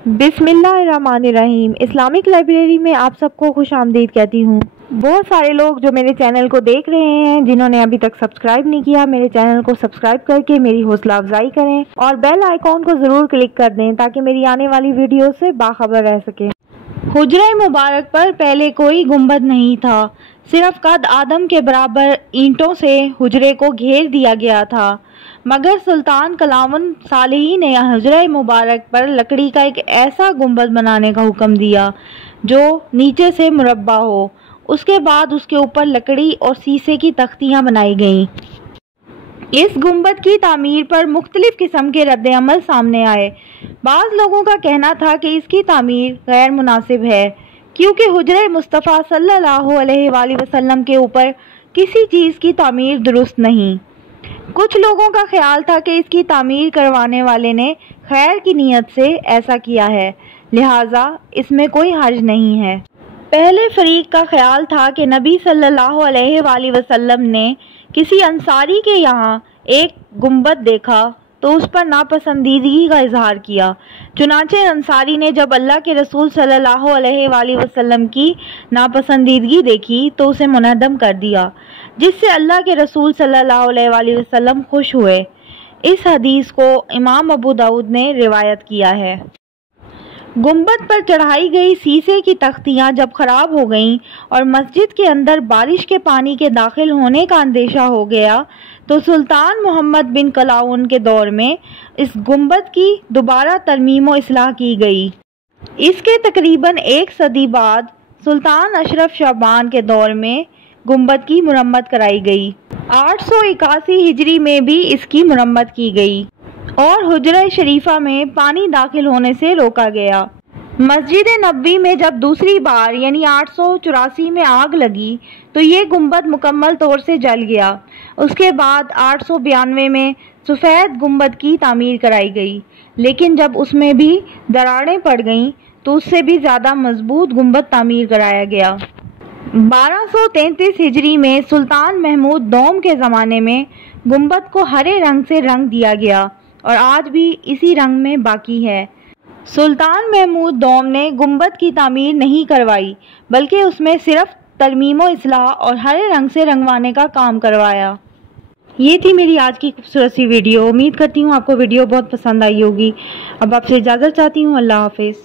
बिस्मिल्लाहिर्रहमानिर्रहीम। Islamic library में आप सबको खुश आमदीद कहती हूँ। बहुत सारे लोग जो मेरे चैनल को देख रहे हैं, जिन्होंने अभी तक सब्सक्राइब नहीं किया, मेरे चैनल को सब्सक्राइब करके मेरी हौसला अफजाई करें और बेल आइकॉन को ज़रूर क्लिक कर दें ताकि मेरी आने वाली वीडियो से बाखबर रह सकें। हुजरा मुबारक पर पहले कोई गुंबद नहीं था, सिर्फ कद आदम के बराबर ईंटों से हुजरे को घेर दिया गया था। मगर सुल्तान कलावन सालेही ने हुजरा मुबारक पर लकड़ी का एक ऐसा गुंबद बनाने का हुक्म दिया जो नीचे से मुरब्बा हो। उसके बाद उसके ऊपर लकड़ी और शीशे की तख्तियां बनाई गईं। इस गुंबद की तामीर पर मुख्तलिफ किस्म के रद्द अमल सामने आए। बाज़ लोगों का कहना था कि इसकी तामीर गैर मुनासिब है क्योंकि हुजरे मुस्तफ़ा सल्लल्लाहु अलैहि वसल्लम के ऊपर किसी चीज़ की तामीर दुरुस्त नहीं। कुछ लोगों का ख्याल था कि इसकी तामीर करवाने वाले ने खैर की नीयत से ऐसा किया है, लिहाजा इसमें कोई हर्ज नहीं है। पहले फरीक का ख्याल था कि नबी सल्लल्लाहु अलैहि वसल्लम ने किसी अंसारी के यहाँ एक गुंबद देखा तो उस पर नापसंदीदगी का इजहार किया। चुनांचे अंसारी ने जब अल्लाह के रसूल सल्लल्लाहु अलैहि वसल्लम की नापसंदीदगी देखी तो उसे मुनहदम कर दिया, जिससे अल्लाह के रसूल सल्लल्लाहु अलैहि वसल्लम खुश हुए। इस हदीस को इमाम अबू दाऊद ने रिवायत किया है। गुंबद पर चढ़ाई गई शीशे की तख्तियां जब खराब हो गईं और मस्जिद के अंदर बारिश के पानी के दाखिल होने का अंदेशा हो गया तो सुल्तान मोहम्मद बिन कलाउन के दौर में इस गुंबद की दोबारा तरमीम व इस्लाह की गई। इसके तकरीबन एक सदी बाद सुल्तान अशरफ शाबान के दौर में गुंबद की मुरम्मत कराई गई। 881 हिजरी में भी इसकी मुरम्मत की गई और हुजरा शरीफा में पानी दाखिल होने से रोका गया। मस्जिद नबवी में जब दूसरी बार यानी 884 में आग लगी तो ये गुंबद मुकम्मल तौर से जल गया। उसके बाद 892 में सफ़ेद गुंबद की तामीर कराई गई, लेकिन जब उसमें भी दरारें पड़ गईं तो उससे भी ज़्यादा मजबूत गुंबद तामीर कराया गया। 1233 हिजरी में सुल्तान महमूद दोम के ज़माने में गुंबद को हरे रंग से रंग दिया गया और आज भी इसी रंग में बाकी है। सुल्तान महमूद दोम ने गुंबद की तामीर नहीं करवाई, बल्कि उसमें सिर्फ तरमीम व इस्लाह और हरे रंग से रंगवाने का काम करवाया। ये थी मेरी आज की खूबसूरत सी वीडियो। उम्मीद करती हूँ आपको वीडियो बहुत पसंद आई होगी। अब आपसे इजाज़त चाहती हूँ। अल्लाह हाफिज़।